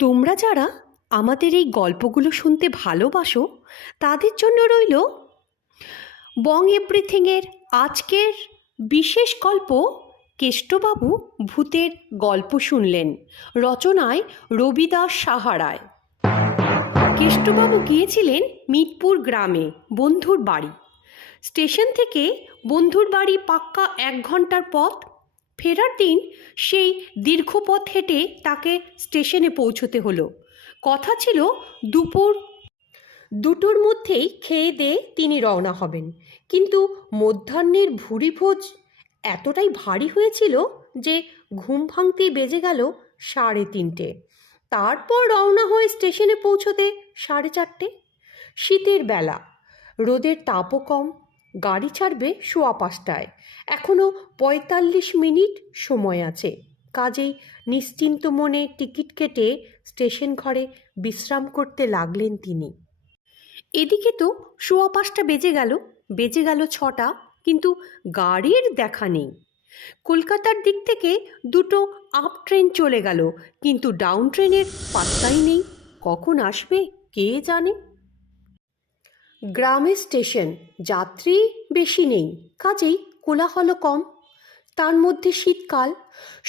তোমরা যারা আমাদের এই গল্পগুলো শুনতে ভালোবাসো তাদের জন্য রইল বং এভরিথিংয়ের আজকের বিশেষ গল্প। কেষ্টবাবু ভূতের গল্প শুনলেন, রচনায় রবিদাস সাহারায়। কেষ্টবাবু গিয়েছিলেন মিতপুর গ্রামে বন্ধুর বাড়ি। স্টেশন থেকে বন্ধুর বাড়ি পাক্কা 1 ঘন্টার পথ। ফেরার দিন সেই দীর্ঘ পথ হেঁটে তাকে স্টেশনে পৌঁছতে হলো। কথা ছিল দুপুর 2টোর মধ্যেই খেয়ে দিয়ে তিনি রওনা হবেন, কিন্তু মধ্যাহ্নের ভুরিভোজ এতটাই ভারী হয়েছিল যে ঘুম ভাঙতেই বেজে গেল 3:30। তারপর রওনা হয়ে স্টেশনে পৌঁছতে 4:30। শীতের বেলা, রোদের তাপও কম। গাড়ি ছাড়বে 5:15। এখনও 45 মিনিট সময় আছে। কাজেই নিশ্চিন্ত মনে টিকিট কেটে স্টেশন ঘরে বিশ্রাম করতে লাগলেন তিনি। এদিকে তো 5:15 বেজে গেল 6টা, কিন্তু গাড়ির দেখা নেই। কলকাতার দিক থেকে 2টো আপ ট্রেন চলে গেল, কিন্তু ডাউন ট্রেনের পাত্তাই নেই। কখন আসবে কে জানে। গ্রামের স্টেশন, যাত্রী বেশি নেই, কাজেই কোলাহল কম। তার মধ্যে শীতকাল,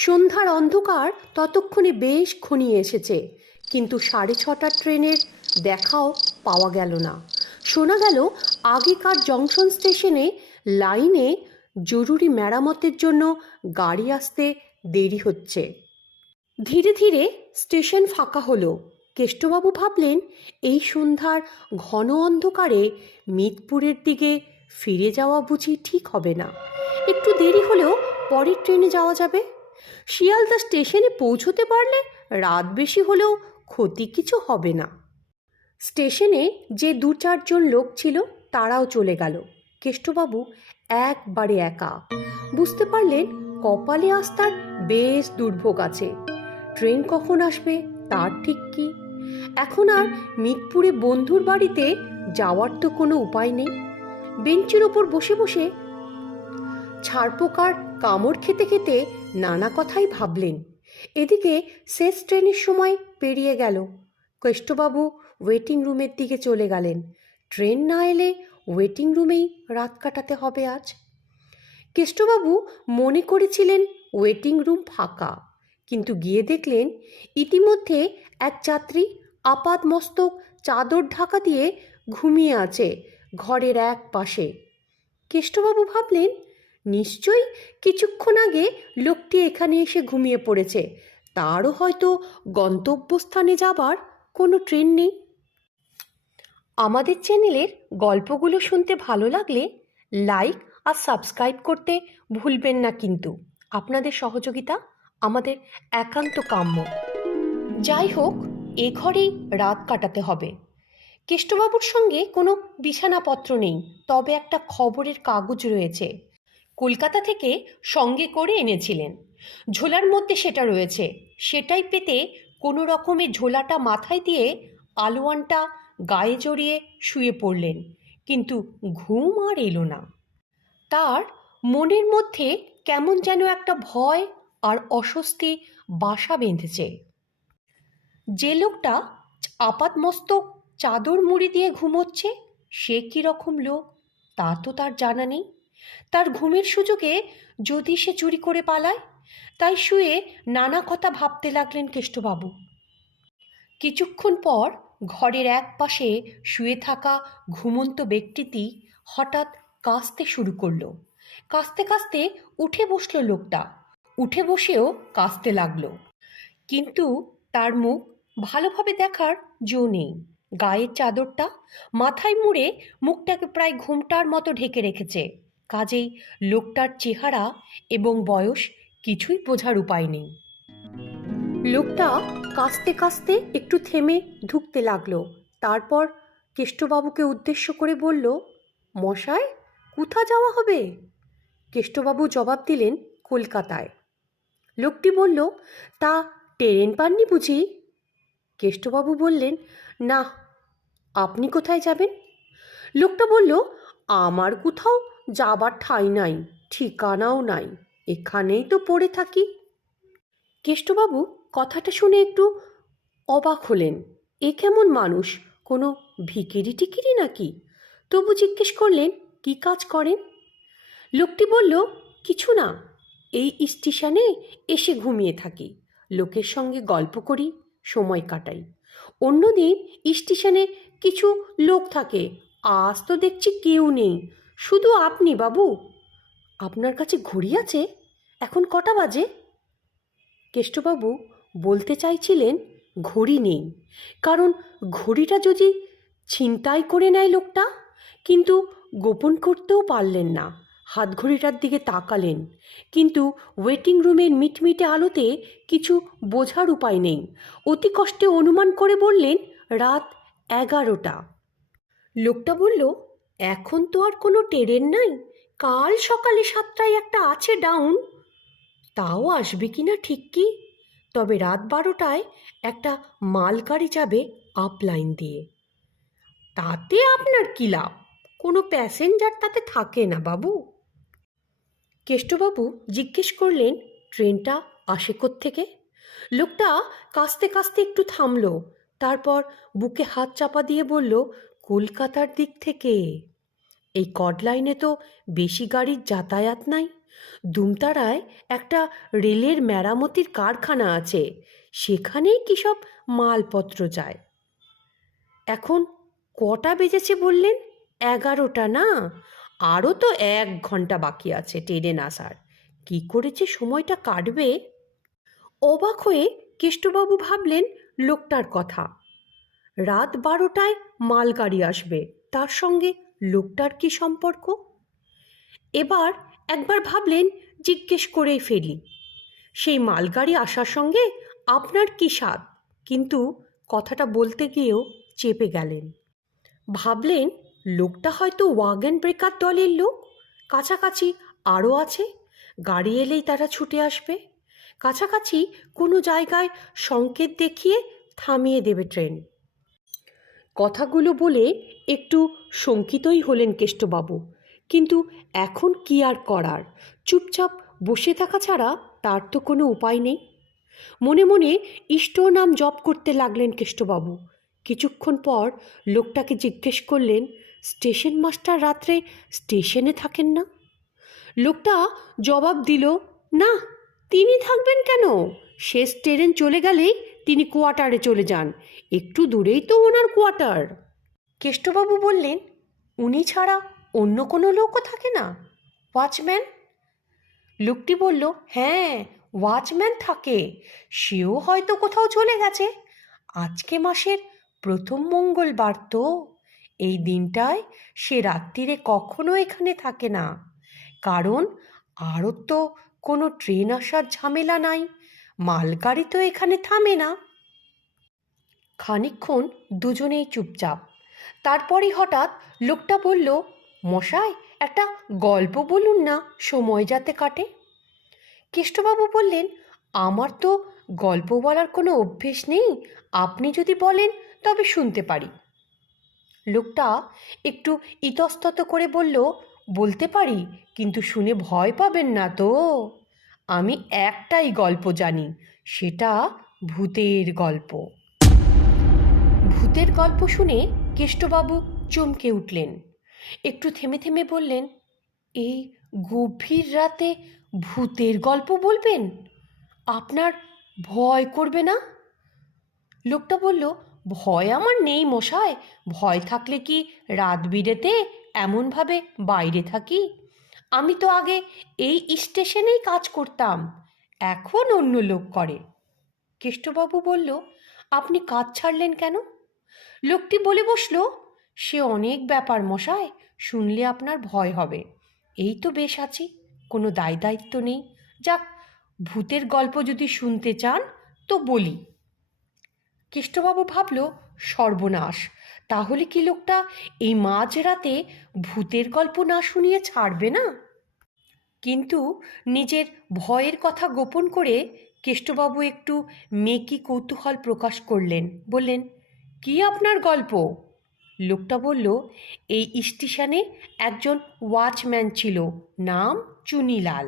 সন্ধ্যার অন্ধকার ততক্ষণে বেশ ঘনিয়ে এসেছে, কিন্তু 6:30টার ট্রেনের দেখাও পাওয়া গেল না। শোনা গেল আগেকার জংশন স্টেশনে লাইনে জরুরি মেরামতের জন্য গাড়ি আসতে দেরি হচ্ছে। ধীরে ধীরে স্টেশন ফাঁকা হলো। কেষ্টবাবু ভাবলেন, এই সন্ধ্যার ঘন অন্ধকারে মিতপুরের দিকে ফিরে যাওয়া বুঝি ঠিক হবে না। একটু দেরি হলেও পরের ট্রেনে যাওয়া যাবে। শিয়ালদা স্টেশনে পৌঁছতে পারলে রাত বেশি হলেও ক্ষতি কিছু হবে না। স্টেশনে যে 2-4 জন লোক ছিল তারাও চলে গেল। কেষ্টবাবু একবারে একা। বুঝতে পারলেন কপালে আজ তার বেশ দুর্ভোগ আছে। ট্রেন কখন আসবে তার ঠিক কি। এখন আর মিতপুরে বন্ধুর বাড়িতে যাওয়ার তো কোনো উপায় নেই। বেঞ্চের ওপর বসে বসে ছারপোকার কামড় খেতে খেতে নানা কথাই ভাবলেন। এদিকে শেষ ট্রেনের সময় পেরিয়ে গেল। কেষ্টবাবু ওয়েটিং রুমের দিকে চলে গেলেন। ট্রেন না এলে ওয়েটিং রুমেই রাত কাটাতে হবে আজ। কেষ্টবাবু মনে করেছিলেন ওয়েটিং রুম ফাঁকা, কিন্তু গিয়ে দেখলেন ইতিমধ্যে এক যাত্রী আপাদমস্তক চাদর ঢাকা দিয়ে ঘুমিয়ে আছে ঘরের এক পাশে। কেষ্টবাবু ভাবলেন, নিশ্চয়ই কিছুক্ষণ আগে লোকটি এখানে এসে ঘুমিয়ে পড়েছে। তারও হয়তো গন্তব্যস্থানে যাবার কোনো ট্রেন নেই। আমাদের চ্যানেলের গল্পগুলো শুনতে ভালো লাগলে লাইক আর সাবস্ক্রাইব করতে ভুলবেন না, কিন্তু আপনাদের সহযোগিতা আমাদের একান্ত কাম্য। যাই হোক, এ ঘরেই রাত কাটাতে হবে। কেষ্টবাবুর সঙ্গে কোনো বিছানাপত্র নেই, তবে একটা খবরের কাগজ রয়েছে। কলকাতা থেকে সঙ্গে করে এনেছিলেন। ঝোলার মধ্যে সেটা রয়েছে। সেটাই পেতে কোনো রকমে ঝোলাটা মাথায় দিয়ে আলোয়ানটা গায়ে জড়িয়ে শুয়ে পড়লেন, কিন্তু ঘুম আর এলো না। তার মনের মধ্যে কেমন যেন একটা ভয় আর অস্বস্তি বাসা বেঁধেছে। যে লোকটা আপাদমস্তক চাদর মুড়ি দিয়ে ঘুমোচ্ছে, সে কী রকম লোক তা তো তার জানা নেই। তার ঘুমের সুযোগে যদি সে চুরি করে পালায়, তাই শুয়ে নানা কথা ভাবতে লাগলেন কেষ্টবাবু। কিছুক্ষণ পর ঘরের এক পাশে শুয়ে থাকা ঘুমন্ত ব্যক্তিটি হঠাৎ কাঁদতে শুরু করলো। কাঁদতে কাঁদতে উঠে বসলো লোকটা। উঠে বসেও কাঁদতে লাগলো, কিন্তু তার মুখ ভালোভাবে দেখার জো নেই। গায়ের চাদরটা মাথায় মুড়ে মুখটাকে প্রায় ঘুমটার মতো ঢেকে রেখেছে। কাজেই লোকটার চেহারা এবং বয়স কিছুই বোঝার উপায় নেই। লোকটা কাঁদতে কাঁদতে একটু থেমে ধুঁকতে লাগলো। তারপর কেষ্টবাবুকে উদ্দেশ্য করে বলল, মশাই, কোথা যাওয়া হবে? কেষ্টবাবু জবাব দিলেন, কলকাতায়। লোকটি বলল, তা ট্রেন পাননি বুঝি? কেষ্টবাবু বললেন, না। আপনি কোথায় যাবেন? লোকটা বলল, আমার কোথাও যাবার ঠাঁই নাই, ঠিকানাও নাই, এখানেই তো পড়ে থাকি। কেষ্টবাবু কথাটা শুনে একটু অবাক হলেন। এ কেমন মানুষ, কোনো ভিখিরি টিকিরি নাকি? তবু জিজ্ঞেস করলেন, কি কাজ করেন? লোকটি বলল, কিছু না, এই স্টেশনে এসে ঘুমিয়ে থাকি, লোকের সঙ্গে গল্প করি, সময় কাটাই। অন্যদিন স্টেশনে কিছু লোক থাকে, আজ তো দেখছি কেউ নেই, শুধু আপনি বাবু। আপনার কাছে ঘড়ি আছে? এখন কটা বাজে? কেষ্টবাবু বলতে চাইছিলেন ঘড়ি নেই, কারণ ঘড়িটা যদি ছিনতাই করে নেয় লোকটা, কিন্তু গোপন করতেও পারলেন না। হাতঘড়িটার দিকে তাকালেন, কিন্তু ওয়েটিং রুমের মিটমিটে আলোতে কিছু বোঝার উপায় নেই। অতি কষ্টে অনুমান করে বললেন, রাত 11টা। লোকটা বলল, এখন তো আর কোনো ট্রেন নাই, কাল সকালে 7টায় একটা আছে ডাউন, তাও আসবে কি না ঠিক কি, তবে রাত 12টায় একটা মালগাড়ি যাবে আপ লাইন দিয়ে। তাতে আপনার কী লাভ? কোনো প্যাসেঞ্জার তাতে থাকে না বাবু। কেষ্টবাবু জিজ্ঞেস করলেন, ট্রেনটা আসে কোত্থেকে? লোকটা কাস্তে কাস্তে একটু থামল, তারপর বুকে হাত চাপা দিয়ে বলল, কলকাতার দিক থেকে। এই কড লাইনে তো বেশি গাড়ির যাতায়াত নাই। দুমতারায় একটা রেলের মেরামতির কারখানা আছে, সেখানেই কী সব মালপত্র যায়। এখন কটা বেজেছে বললেন? 11টা না? আরও তো 1 ঘন্টা বাকি আছে ট্রেন আসার। কী করেছে সময়টা কাটবে? অবাক হয়ে কেষ্টবাবু ভাবলেন লোকটার কথা। রাত 12টায় মালগাড়ি আসবে, তার সঙ্গে লোকটার কি সম্পর্ক? এবার একবার ভাবলেন, জিজ্ঞেস করেই ফেলি, সেই মালগাড়ি আসার সঙ্গে আপনার কি সাথ? কিন্তু কথাটা বলতে গিয়েও চেপে গেলেন। ভাবলেন, লোকটা হয়তো ওয়াগন ব্রেকার দলের লোক, কাছাকাছি আরও আছে, গাড়ি এলেই তারা ছুটে আসবে, কাছাকাছি কোনো জায়গায় সংকেত দেখিয়ে থামিয়ে দেবে ট্রেন। কথাগুলো বলে একটু শঙ্কিতই হলেন কেষ্টবাবু, কিন্তু এখন কি আর করার? চুপচাপ বসে থাকা ছাড়া তার তো কোনো উপায় নেই। মনে মনে ইষ্ট নাম জপ করতে লাগলেন কেষ্টবাবু। কিছুক্ষণ পর লোকটাকে জিজ্ঞেস করলেন, স্টেশন মাস্টার রাত্রে স্টেশনে থাকেন না? লোকটা জবাব দিল, না, তিনি থাকবেন কেন? শেষ ট্রেন চলে গেলেই তিনি কোয়ার্টারে চলে যান, একটু দূরেই তো ওনার কোয়ার্টার। কেষ্টবাবু বললেন, উনি ছাড়া অন্য কোনো লোকও থাকে না? ওয়াচম্যান? লোকটি বলল, হ্যাঁ, ওয়াচম্যান থাকে, সেও হয়তো কোথাও চলে গেছে। আজকে মাসের প্রথম মঙ্গলবার তো, এই দিনটায় সে রাত্রিরে কখনো এখানে থাকে না, কারণ আরও তো কোনো ট্রেন আসার ঝামেলা নাই, মালগাড়ি তো এখানে থামে না। খানিকক্ষণ দুজনেই চুপচাপ। তারপরই হঠাৎ লোকটা বলল, মশাই, একটা গল্প বলুন না, সময় যাতে কাটে। কেষ্টবাবু বললেন, আমার তো গল্প বলার কোনো অভ্যেস নেই, আপনি যদি বলেন তবে শুনতে পারি। লোকটা একটু ইতস্তত করে বলল, বলতে পারি, কিন্তু শুনে ভয় পাবেন না তো? আমি একটাই গল্প জানি, সেটা ভূতের গল্প। ভূতের গল্প শুনে কেষ্টবাবু চমকে উঠলেন। একটু থেমে থেমে বললেন, এই গভীর রাতে ভূতের গল্প বলবেন? আপনার ভয় করবে না? লোকটা বলল, ভয় আমার নেই মশাই, ভয় থাকলে কি রাত বিরেতে এমনভাবে বাইরে থাকি? আমি তো আগে এই স্টেশনেই কাজ করতাম, এখন অন্য লোক করে। কেষ্টবাবু বলল, আপনি কাজ ছাড়লেন কেন? লোকটি বলে বসল, সে অনেক ব্যাপার মশাই, শুনলে আপনার ভয় হবে। এই তো বেশ আছি, কোনো দায় দায়িত্ব নেই। যাক, ভূতের গল্প যদি শুনতে চান তো বলি। কেষ্টবাবু ভাবল, সর্বনাশ, তাহলে কি লোকটা এই মাঝরাতে ভূতের গল্প না শুনিয়ে ছাড়বে না? কিন্তু নিজের ভয়ের কথা গোপন করে কেষ্টবাবু একটু মেকি কৌতূহল প্রকাশ করলেন। বললেন, কি আপনার গল্প? লোকটা বলল, এই স্টেশনে একজন ওয়াচম্যান ছিল, নাম চুনিলাল।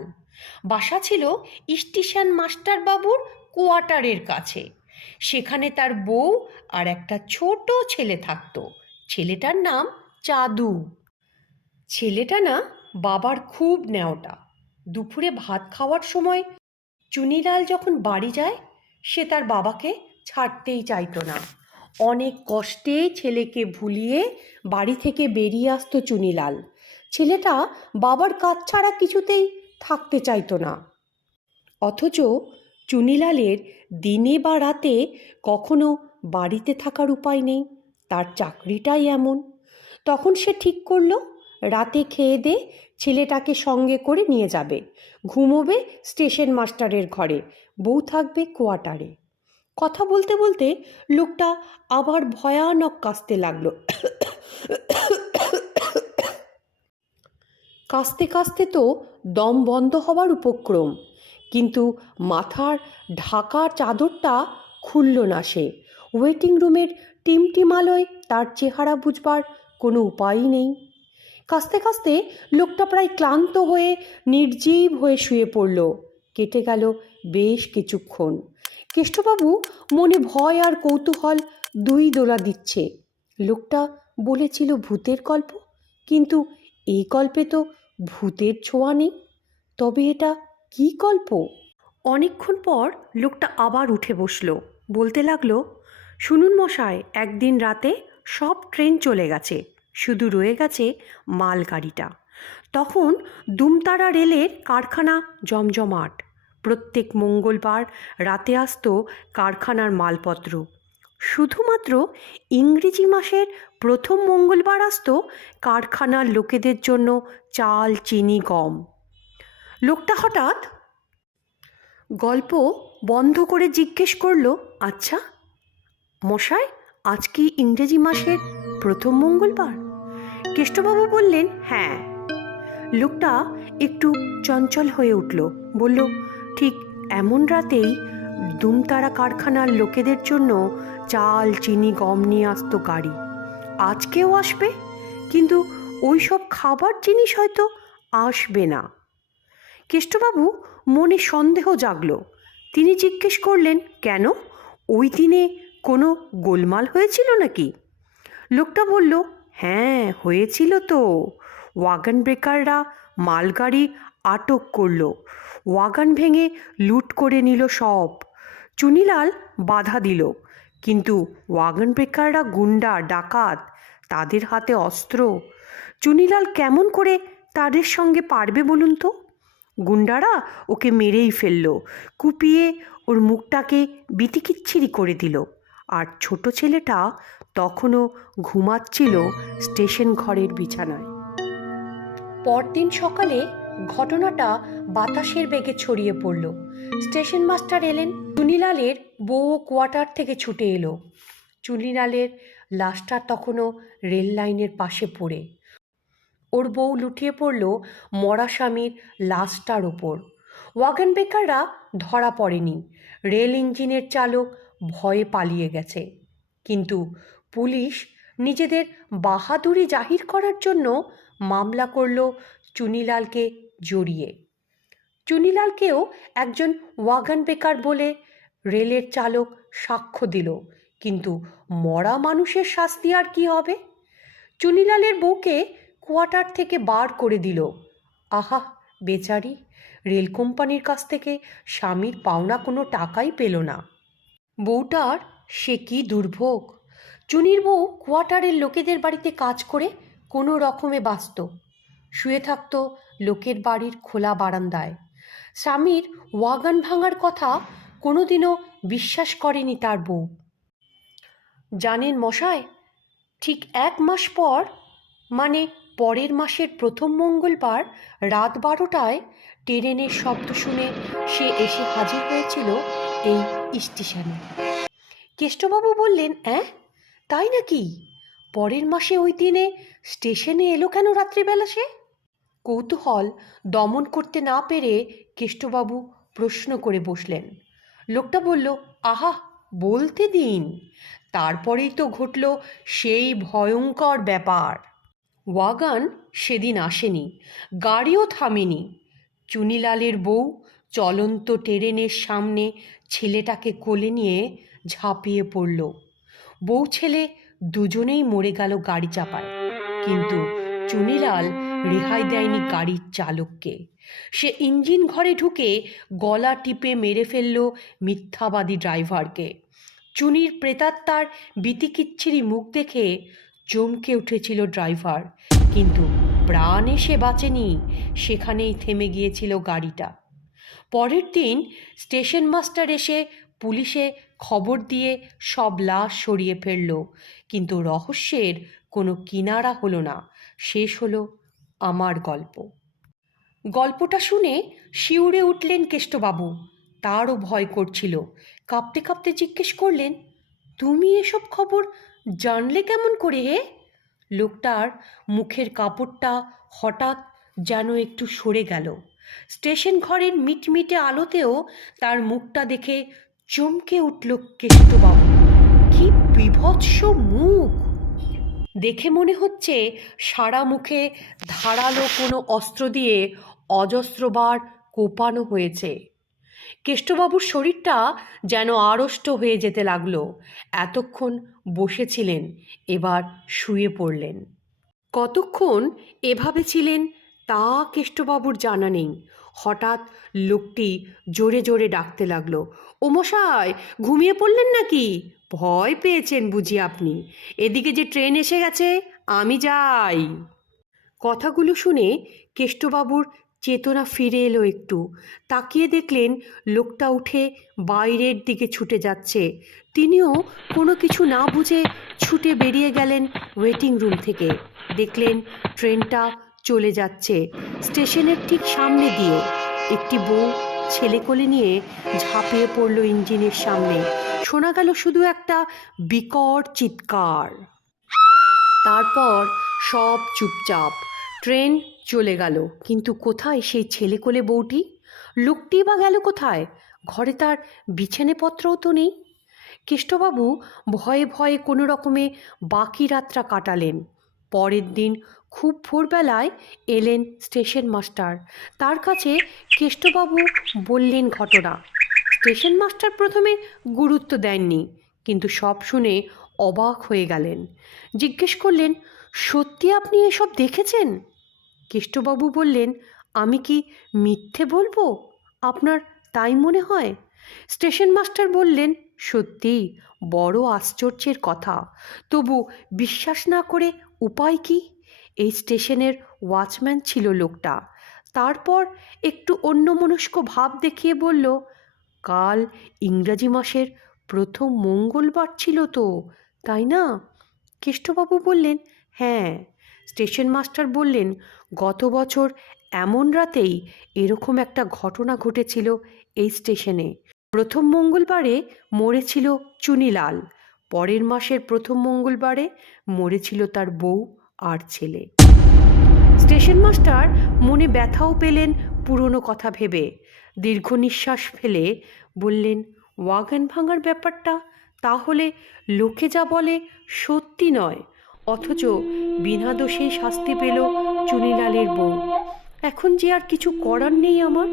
বাসা ছিল স্টেশন মাস্টার বাবুর কোয়ার্টারের কাছে। সেখানে তার বউ আর একটা ছোট ছেলে থাকতো। ছেলেটার নাম চাঁদু। ছেলেটা না বাবার খুব ন্যাওটা। দুপুরে ভাত খাওয়ার সময় চুনিলাল যখন বাড়ি যায়, সে তার বাবাকে ছাড়তেই চাইতো না। অনেক কষ্টে ছেলেকে ভুলিয়ে বাড়ি থেকে বেরিয়ে আসতো চুনিলাল। ছেলেটা বাবার কাজ ছাড়া কিছুতেই থাকতে চাইতো না। অথচ চুনিলালের দিনে বা রাতে কখনো বাড়িতে থাকার উপায় নেই, তার চাকরিটাই এমন। তখন সে ঠিক করলো রাতে খেয়ে দে ছেলেটাকে সঙ্গে করে নিয়ে যাবে, ঘুমোবে স্টেশন মাস্টারের ঘরে, বউ থাকবে কোয়ার্টারে। কথা বলতে বলতে লোকটা আবার ভয়ানক কাশতে লাগলো। কাশতে কাশতে তো দম বন্ধ হবার উপক্রম, কিন্তু মাথার ঢাকার চাদরটা খুলল না সে। ওয়েটিং রুমের টিমটিম আলোয় তার চেহারা বুঝবার কোনো উপায়ই নেই। কাশতে কাশতে লোকটা প্রায় ক্লান্ত হয়ে নির্জীব হয়ে শুয়ে পড়ল। কেটে গেল বেশ কিছুক্ষণ। কেষ্টবাবু মনে ভয় আর কৌতূহল দুই দোলা দিচ্ছে। লোকটা বলেছিল ভূতের গল্প, কিন্তু এই গল্পে তো ভূতের ছোঁয়া নেই। তবে এটা কী গল্প? অনেকক্ষণ পর লোকটা আবার উঠে বসল, বলতে লাগলো, শুনুন মশাই, একদিন রাতে সব ট্রেন চলে গেছে, শুধু রয়ে গেছে মালগাড়িটা। তখন দুমতারা রেলের কারখানা জমজমাট। প্রত্যেক মঙ্গলবার রাতে আসতো কারখানার মালপত্র। শুধুমাত্র ইংরেজি মাসের প্রথম মঙ্গলবার আসতো কারখানার লোকেদের জন্য চাল, চিনি, গম। লোকটা হঠাৎ গল্প বন্ধ করে জিজ্ঞেস করলো, আচ্ছা মশাই, আজ কি ইংরেজি মাসের প্রথম মঙ্গলবার? কেষ্টবাবু বললেন, হ্যাঁ। লোকটা একটু চঞ্চল হয়ে উঠল, বলল, ঠিক এমন রাতেই দুমতারা কারখানার লোকেদের জন্য চাল, চিনি, গম নিয়ে আসতো গাড়ি। আজকেও আসবে, কিন্তু ওই সব খাবার জিনিস হয়তো আসবে না। কেষ্টবাবু মনে সন্দেহ জাগল। তিনি জিজ্ঞেস করলেন, কেন? ওই দিনে কোনো গোলমাল হয়েছিল নাকি? লোকটা বলল, হ্যাঁ হয়েছিল তো। ওয়াগন ব্রেকাররা মালগাড়ি আটক করলো, ওয়াগন ভেঙে লুট করে নিল সব। চুনিলাল বাধা দিল, কিন্তু ওয়াগন ব্রেকাররা গুন্ডা, ডাকাত, তাদের হাতে অস্ত্র। চুনিলাল কেমন করে তাদের সঙ্গে পারবে বলুন তো? গুন্ডারা ওকে মেরেই ফেলল, কুপিয়ে ওর মুখটাকে বিতিকিচ্ছিরি করে দিল। আর ছোট ছেলেটা তখনও ঘুমাচ্ছিল স্টেশন ঘরের বিছানায়। পরদিন সকালে ঘটনাটা বাতাসের বেগে ছড়িয়ে পড়ল। স্টেশন মাস্টার এলেন। চুনিলালের বউ কোয়ার্টার থেকে ছুটে এলো। চুনিলালের লাশটা তখনও রেল লাইনের পাশে পড়ে। ওর বউ লুটিয়ে পড়ল মরা স্বামীর লাশটার ওপর। ওয়াগন ব্রেকাররা ধরা পড়েনি, রেল ইঞ্জিনের চালক ভয়ে পালিয়ে গেছে। কিন্তু পুলিশ নিজেদের বাহাদুরি জাহির করার জন্য মামলা করল চুনিলালকে জড়িয়ে। চুনিলালকেও একজন ওয়াগন ব্রেকার বলে রেলের চালক সাক্ষ্য দিল, কিন্তু মরা মানুষের শাস্তি আর কি হবে? চুনিলালের বউকে কোয়ার্টার থেকে বার করে দিল। আহা বেচারি, রেল কোম্পানির কাছ থেকে স্বামীর পাওনা কোনো টাকাই পেল না। বউটার সে কি দুর্ভোগ। চুনির বউ কোয়ার্টারের লোকেদের বাড়িতে কাজ করে কোনো রকমে বাঁচত। শুয়ে থাকতো লোকের বাড়ির খোলা বারান্দায়। স্বামীর ওয়াগন ভাঙার কথা কোনোদিনও বিশ্বাস করেনি তার বউ। জানেন মশাই, ঠিক 1 মাস পর, মানে পরের মাসের প্রথম মঙ্গলবার রাত 12টায় ট্রেনের শব্দ শুনে সে এসে হাজির হয়েছিল এই স্টেশনে। কেষ্টবাবু বললেন, তাই নাকি? পরের মাসে ওই দিনে স্টেশনে এলো কেন রাত্রিবেলা সে? কৌতূহল দমন করতে না পেরে কেষ্টবাবু প্রশ্ন করে বসলেন। লোকটা বলল, আহা বলতে দিন। তারপরেই তো ঘটল সেই ভয়ঙ্কর ব্যাপার। ওয়াগন সেদিন আসেনি, গাড়িও থামেনি। চুনিলালের বউ চলন্ত ট্রেনের সামনে ছেলেটাকে কোলে নিয়ে ঝাঁপিয়ে পড়ল। বউ ছেলে দুজনেই মরে গেল গাড়ি চাপায়, কিন্তু চুনিলাল রেহাই দেয়নি গাড়ির চালককে। সে ইঞ্জিন ঘরে ঢুকে গলা টিপে মেরে ফেলল মিথ্যাবাদী ড্রাইভারকে। চুনির প্রেতাত্মার বিতিকিচ্ছিরি মুখ দেখে চমকে উঠেছিল ড্রাইভার, কিন্তু প্রাণে সে বাঁচেনি। সেখানেই থেমে গিয়েছিল গাড়িটা। পরের দিন স্টেশন মাস্টার এসে পুলিশে খবর দিয়ে সব লাশ সরিয়ে ফেলল, কিন্তু রহস্যের কোনো কিনারা হলো না। শেষ হলো আমার গল্প। গল্পটা শুনে শিউরে উঠলেন কেষ্টবাবু। তারও ভয় করছিল। কাঁপতে কাঁপতে জিজ্ঞেস করলেন, তুমি এসব খবর জানলে কেমন করে হে? লোকটার মুখের কাপড়টা হঠাৎ যেন একটু সরে গেল। স্টেশন ঘরের মিটমিটে আলোতেও তার মুখটা দেখে চমকে উঠল কেষ্টবাবু। কি বীভৎস মুখ! দেখে মনে হচ্ছে সারা মুখে ধারালো কোনো অস্ত্র দিয়ে অজস্রবার কোপানো হয়েছে। কেষ্টবাবুর শরীরটা যেন আড়ষ্ট হয়ে যেতে লাগলো। এতক্ষণ বসেছিলেন, এবার শুয়ে পড়লেন। কতক্ষণ এভাবে ছিলেন তা কেষ্টবাবুর জানা নেই। হঠাৎ লোকটি জোরে জোরে ডাকতে লাগলো, ও মশাই, ঘুমিয়ে পড়লেন নাকি? ভয় পেয়েছেন বুঝি আপনি? এদিকে যে ট্রেন এসে গেছে, আমি যাই। কথাগুলো শুনে কেষ্টবাবুর চেতনা ফিরে এলো একটু। তাকিয়ে দেখলেন লোকটা উঠে বাইরের দিকে ছুটে যাচ্ছে। তিনিও কোনো কিছু না বুঝে ছুটে বেরিয়ে গেলেন ওয়েটিং রুম থেকে। দেখলেন ট্রেনটা চলে যাচ্ছে স্টেশনের ঠিক সামনে দিয়ে। একটি বউ ছেলে কোলে নিয়ে ঝাঁপিয়ে পড়ল ইঞ্জিনের সামনে। শোনা গেল শুধু একটা বিকট চিৎকার। তারপর সব চুপচাপ। ট্রেন চলে গেল, কিন্তু কোথায় সেই ছেলে কোলে বউটি? লোকটি বা গেল কোথায়? ঘরে তার বিছানাপত্রও তো নেই। কেষ্টবাবু ভয়ে ভয়ে কোনো রকমে বাকি রাতটা কাটালেন। পরের দিন খুব ভোরবেলায় এলেন স্টেশন মাস্টার। তার কাছে কেষ্টবাবু বললেন ঘটনা। স্টেশন মাস্টার প্রথমে গুরুত্ব দেননি, কিন্তু সব শুনে অবাক হয়ে গেলেন। জিজ্ঞেস করলেন, সত্যি আপনি এসব দেখেছেন? কেষ্টবাবু বললেন, আমি কি মিথ্যে বলবো? আপনার তাই মনে হয়? স্টেশন মাস্টার বললেন, সত্যি বড় আশ্চর্যের কথা, তবু বিশ্বাস না করে উপায় কি? এই স্টেশনের ওয়াচম্যান ছিল লোকটা। তারপর একটু অন্যমনস্ক ভাব দেখিয়ে বলল, কাল ইংরাজি মাসের প্রথম মঙ্গলবার ছিল তো, তাই না? কেষ্টবাবু বললেন, হ্যাঁ। স্টেশন মাস্টার বললেন, গত বছর এমন রাতেই এরকম একটা ঘটনা ঘটেছিল এই স্টেশনে। প্রথম মঙ্গলবারে মরেছিল চুনিলাল, পরের মাসের প্রথম মঙ্গলবারে মরেছিল তার বউ আর ছেলে। স্টেশন মাস্টার মনে ব্যথাও পেলেন পুরনো কথা ভেবে। দীর্ঘ নিঃশ্বাস ফেলে বললেন, ওয়াগন ভাঙার ব্যাপারটা তাহলে লোকে যা বলে সত্যি নয়, অথচ বিনা দোষেই শাস্তি পেল চুনিলালের বউ। এখন যে আর কিছু করার নেই আমার।